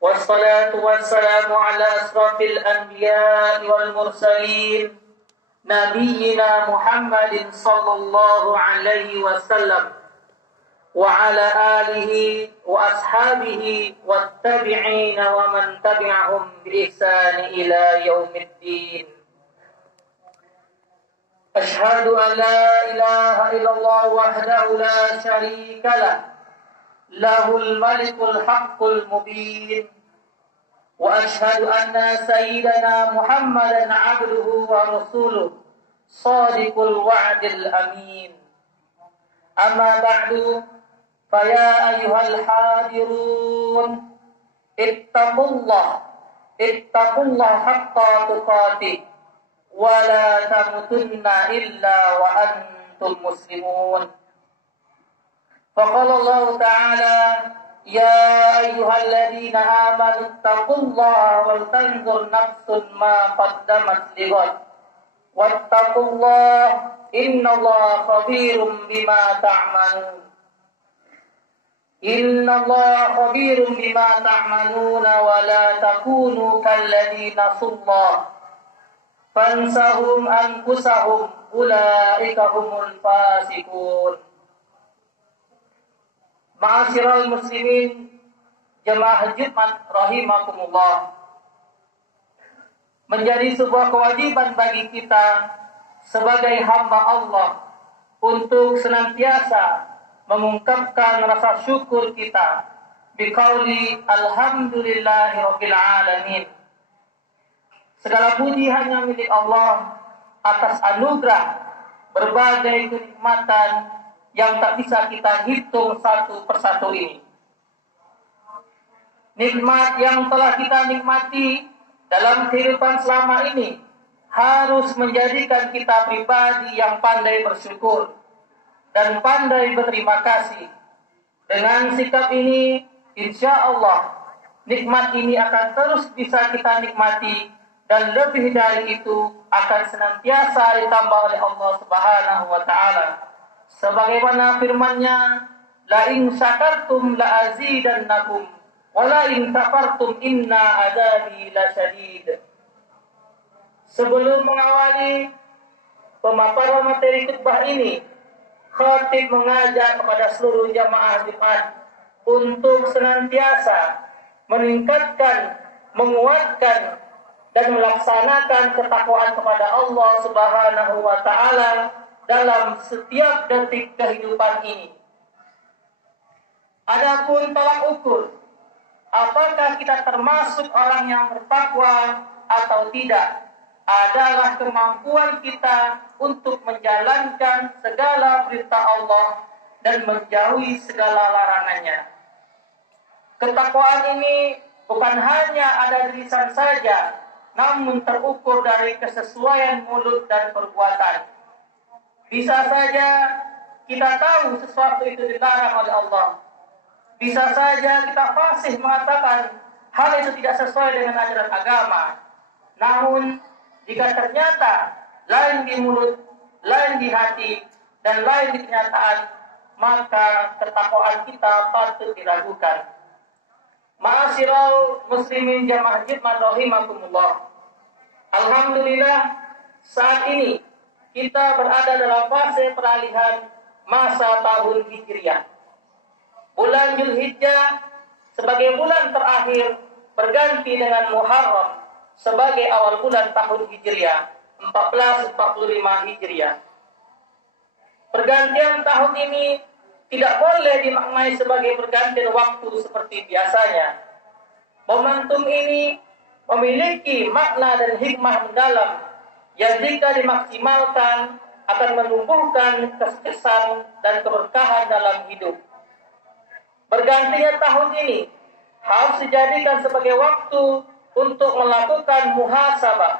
والصلاة والسلام على أشرف الأنبياء والمرسلين نبينا محمد صلى الله عليه وسلم وعلى آله وأصحابه والتابعين ومن تبعهم بإحسان إلى يوم الدين. أشهد أن لا إله إلا الله وحده لا شريك له الملك الحق المبين، وأشهد أن سيدنا محمدا عبده ورسوله صادق الوعد الأمين. أما بعد، فيا أيها الحاضرون اتقوا الله حق تقاته ولا تموتن إلا وأنتم مسلمون. فقال الله تعالى: يا أيها الذين آمنوا اتقوا الله ولتنظر نفس ما قدمت لغد واتقوا الله إن الله خبير بما تعملون. إن الله خبير بما تعملون ولا تكونوا كالذين نسوا الله فانسهم أنفسهم أولئك هم الفاسقون. Ma'asyiral muslimin jemaah Jumat rahimakumullah. Menjadi sebuah kewajiban bagi kita sebagai hamba Allah untuk senantiasa mengungkapkan rasa syukur kita biqauli alhamdulillahirabbil alamin. Segala puji hanya milik Allah atas anugerah berbagai kenikmatan yang tak bisa kita hitung satu persatu ini. Nikmat yang telah kita nikmati dalam kehidupan selama ini harus menjadikan kita pribadi yang pandai bersyukur dan pandai berterima kasih. Dengan sikap ini, insya Allah nikmat ini akan terus bisa kita nikmati, dan lebih dari itu akan senantiasa ditambah oleh Allah Subhanahu wa Ta'ala. Sebagaimana firman-Nya, la in syakartum la azidannakum wa la in kafartum inna adzabi lasyadid. Sebelum mengawali pemaparan materi khutbah ini, khatib mengajak kepada seluruh jamaah Jumat untuk senantiasa meningkatkan, menguatkan dan melaksanakan ketakwaan kepada Allah Subhanahu wa Ta'ala dalam setiap detik kehidupan ini. Adapun tolak ukur, apakah kita termasuk orang yang bertakwa atau tidak, adalah kemampuan kita untuk menjalankan segala perintah Allah dan menjauhi segala larangannya. Ketakwaan ini bukan hanya ada di lisan saja, namun terukur dari kesesuaian mulut dan perbuatan. Bisa saja kita tahu sesuatu itu dilarang oleh Allah. Bisa saja kita fasih mengatakan hal itu tidak sesuai dengan ajaran agama. Namun, jika ternyata lain di mulut, lain di hati, dan lain di kenyataan, maka ketakwaan kita patut diragukan. Ma'asyiral muslimin jamaah Jumat rahimakumullah. Alhamdulillah, saat ini kita berada dalam fase peralihan masa tahun Hijriah. Bulan Zulhijjah sebagai bulan terakhir berganti dengan Muharram sebagai awal bulan tahun Hijriah 1445 Hijriah. Pergantian tahun ini tidak boleh dimaknai sebagai pergantian waktu seperti biasanya. Momentum ini memiliki makna dan hikmah mendalam yang jika dimaksimalkan akan menumbuhkan kesuksesan dan keberkahan dalam hidup. Bergantinya tahun ini harus dijadikan sebagai waktu untuk melakukan muhasabah,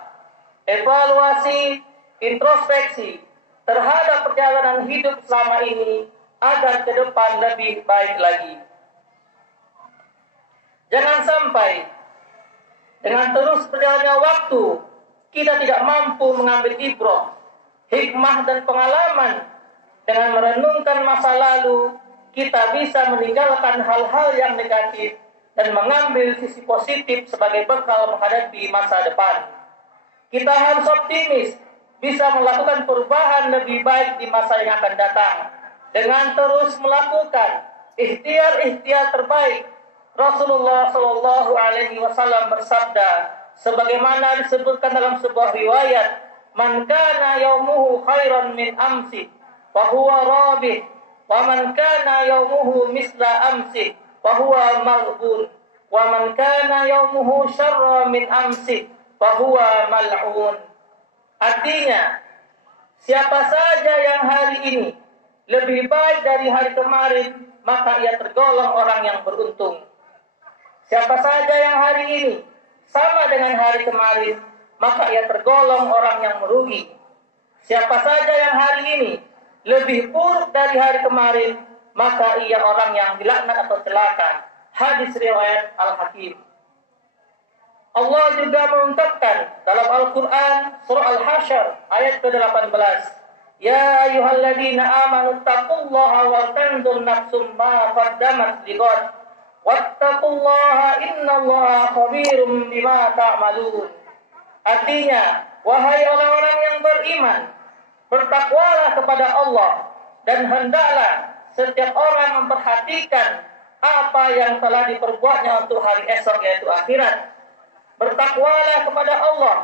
evaluasi, introspeksi terhadap perjalanan hidup selama ini agar ke depan lebih baik lagi. Jangan sampai dengan terus berjalannya waktu kita tidak mampu mengambil ibrah, hikmah dan pengalaman. Dengan merenungkan masa lalu, kita bisa meninggalkan hal-hal yang negatif dan mengambil sisi positif sebagai bekal menghadapi masa depan. Kita harus optimis bisa melakukan perubahan lebih baik di masa yang akan datang dengan terus melakukan ikhtiar-ikhtiar terbaik. Rasulullah Shallallahu Alaihi Wasallam bersabda, sebagaimana disebutkan dalam sebuah riwayat, "Man kana yaumuhu khairan min amsi, fa huwa rabih, wa man kana yaumuhu misla amsi, fa huwa maghbun, wa man kana yaumuhu syarra min amsi, fahuwa mal'un." Artinya, siapa saja yang hari ini lebih baik dari hari kemarin, maka ia tergolong orang yang beruntung. Siapa saja yang hari ini sama dengan hari kemarin, maka ia tergolong orang yang merugi. Siapa saja yang hari ini lebih buruk dari hari kemarin, maka ia orang yang dilaknat atau celaka. Hadis riwayat Al-Hakim. Allah juga mengungkapkan dalam Al-Quran surah Al-Hasyr ayat ke-18, "Ya ayyuhalladzina amanu taqullaha wa tanzur nafsum ma qaddamat lighad wattaqullaha innallaha khabirum bima ta'malun." Artinya, wahai orang-orang yang beriman, bertakwalah kepada Allah dan hendaklah setiap orang memperhatikan apa yang telah diperbuatnya untuk hari esok, yaitu akhirat. Bertakwalah kepada Allah,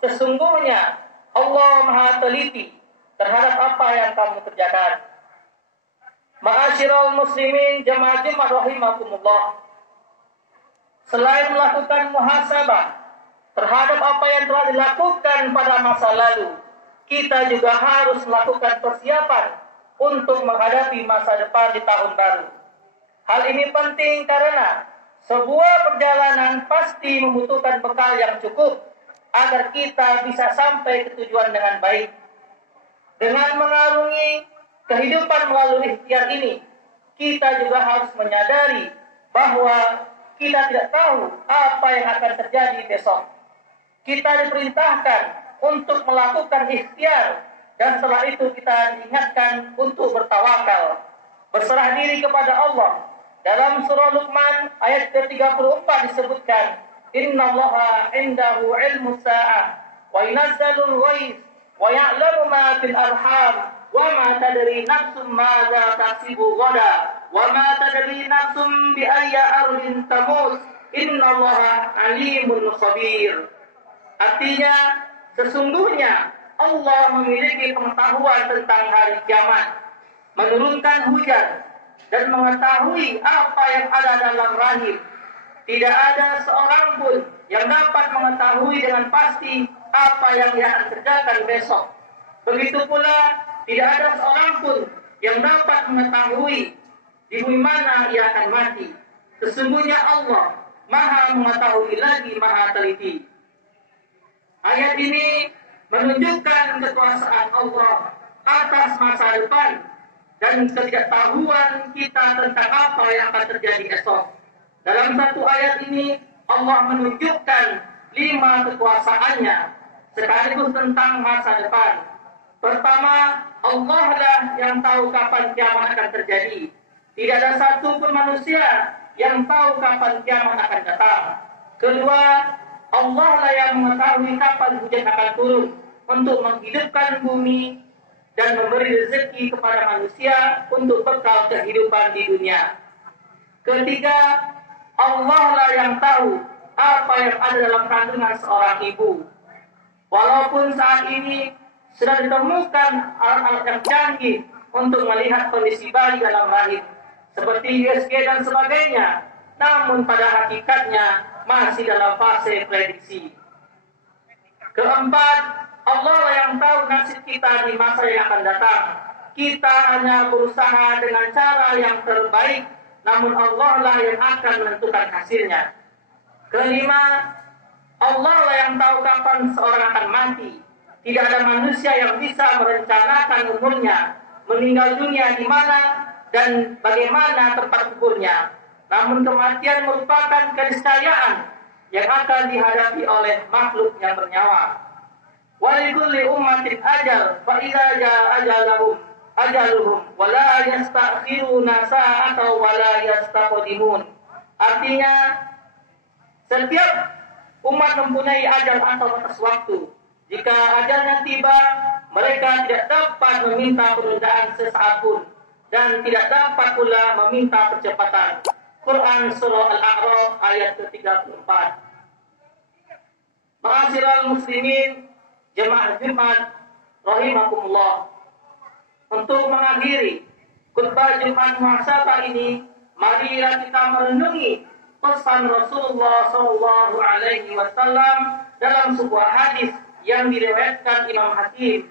sesungguhnya Allah Maha teliti terhadap apa yang kamu kerjakan. Ma'asyiral muslimin jamaah Jumat rahimakumullah. Selain melakukan muhasabah terhadap apa yang telah dilakukan pada masa lalu, kita juga harus melakukan persiapan untuk menghadapi masa depan di tahun baru. Hal ini penting karena sebuah perjalanan pasti membutuhkan bekal yang cukup agar kita bisa sampai ke tujuan dengan baik. Dengan mengarungi kehidupan melalui ikhtiar ini, kita juga harus menyadari bahwa kita tidak tahu apa yang akan terjadi besok. Kita diperintahkan untuk melakukan ikhtiar dan setelah itu kita diingatkan untuk bertawakal, berserah diri kepada Allah. Dalam surah Luqman ayat ke-34 disebutkan, "Innallaha 'indahu 'ilmus sa'ah wa yunazzalul ghaiz wa ya'lamu ma fil arham wa ma tadri nafsum madza taksibu ghada wa ma tadri nafsum bi ayyi ardin tamut innallaha 'alimun khabir." Artinya, sesungguhnya Allah memiliki pengetahuan tentang hari kiamat, menurunkan hujan dan mengetahui apa yang ada dalam rahim. Tidak ada seorang pun yang dapat mengetahui dengan pasti apa yang dia akan kerjakan besok. Begitu pula tidak ada seorang pun yang dapat mengetahui di mana ia akan mati. Sesungguhnya Allah Maha mengetahui lagi Maha teliti. Ayat ini menunjukkan kekuasaan Allah atas masa depan dan ketidaktahuan kita tentang apa yang akan terjadi esok. Dalam satu ayat ini, Allah menunjukkan 5 kekuasaannya, sekaligus tentang masa depan. Pertama, Allah lah yang tahu kapan kiamat akan terjadi. Tidak ada satu pun manusia yang tahu kapan kiamat akan datang. Kedua, Allah lah yang mengetahui kapan hujan akan turun untuk menghidupkan bumi dan memberi rezeki kepada manusia untuk bekal kehidupan di dunia. Ketiga, Allah lah yang tahu apa yang ada dalam kandungan seorang ibu. Walaupun saat ini sudah ditemukan alat-alat yang canggih untuk melihat kondisi bayi dalam rahim, seperti USG dan sebagainya, namun pada hakikatnya masih dalam fase prediksi. Keempat, Allah yang tahu nasib kita di masa yang akan datang. Kita hanya berusaha dengan cara yang terbaik, namun Allah lah yang akan menentukan hasilnya. Kelima, Allah lah yang tahu kapan seorang akan mati. Tidak ada manusia yang bisa merencanakan umurnya, meninggal dunia di mana dan bagaimana tempat kuburnya. Namun kematian merupakan keniscayaan yang akan dihadapi oleh makhluk yang bernyawa. Walikulli ummatin ajal, fa idza jaa ajaluhum wa la yastakhiruna sa'atan wa la yastaqdimun. Artinya, setiap umat mempunyai ajal atau batas waktu. Jika ajalnya tiba, mereka tidak dapat meminta penundaan sesaat pun dan tidak dapat pula meminta percepatan. Quran Surah Al-A'raf ayat ke-34. Ma'asyiral muslimin, jemaah Jumat rahimakumullah. Untuk mengakhiri khutbah Jumat Muhasabah ini, marilah kita merenungi pesan Rasulullah Shallallahu Alaihi Wasallam dalam sebuah hadis yang diriwayatkan Imam Hakim.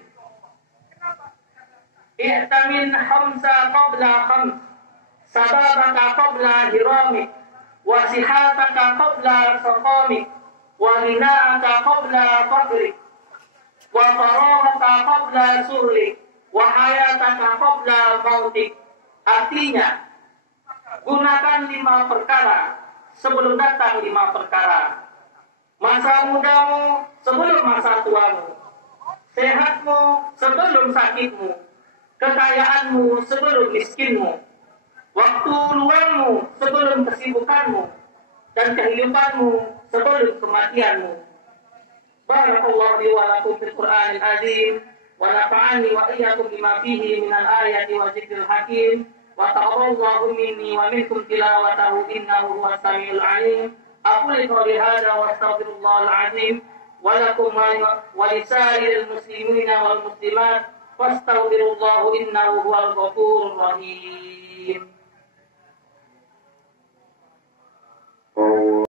I'tamin khamsa qabla khams, sababaka qabla hiramik, wa sihataka qabla saqamik, wa ghinaaka qabla faqrik, wa faragaka qabla surlik, wa hayataka qabla mautik. Artinya, gunakan 5 perkara sebelum datang 5 perkara. Masa mudamu sebelum masa tuamu, sehatmu sebelum sakitmu, kekayaanmu sebelum miskinmu, waktu luangmu sebelum kesibukanmu, dan kehidupanmu sebelum kematianmu. Barakallahu li wa lakum fil Qur'anil azim, wa nafa'ani wa iyyakum bima fihi minal ayati wa dzikril hakim, wa taqabbalallahu minni wa minkum tilawatahu innahu huwas samiul alim. Aqulu qawli hadza wa astaghfirullahal azim wa lakum wa lisairil muslimina wal muslimat wastaghfirullahu innahu huwal ghafurur rahim.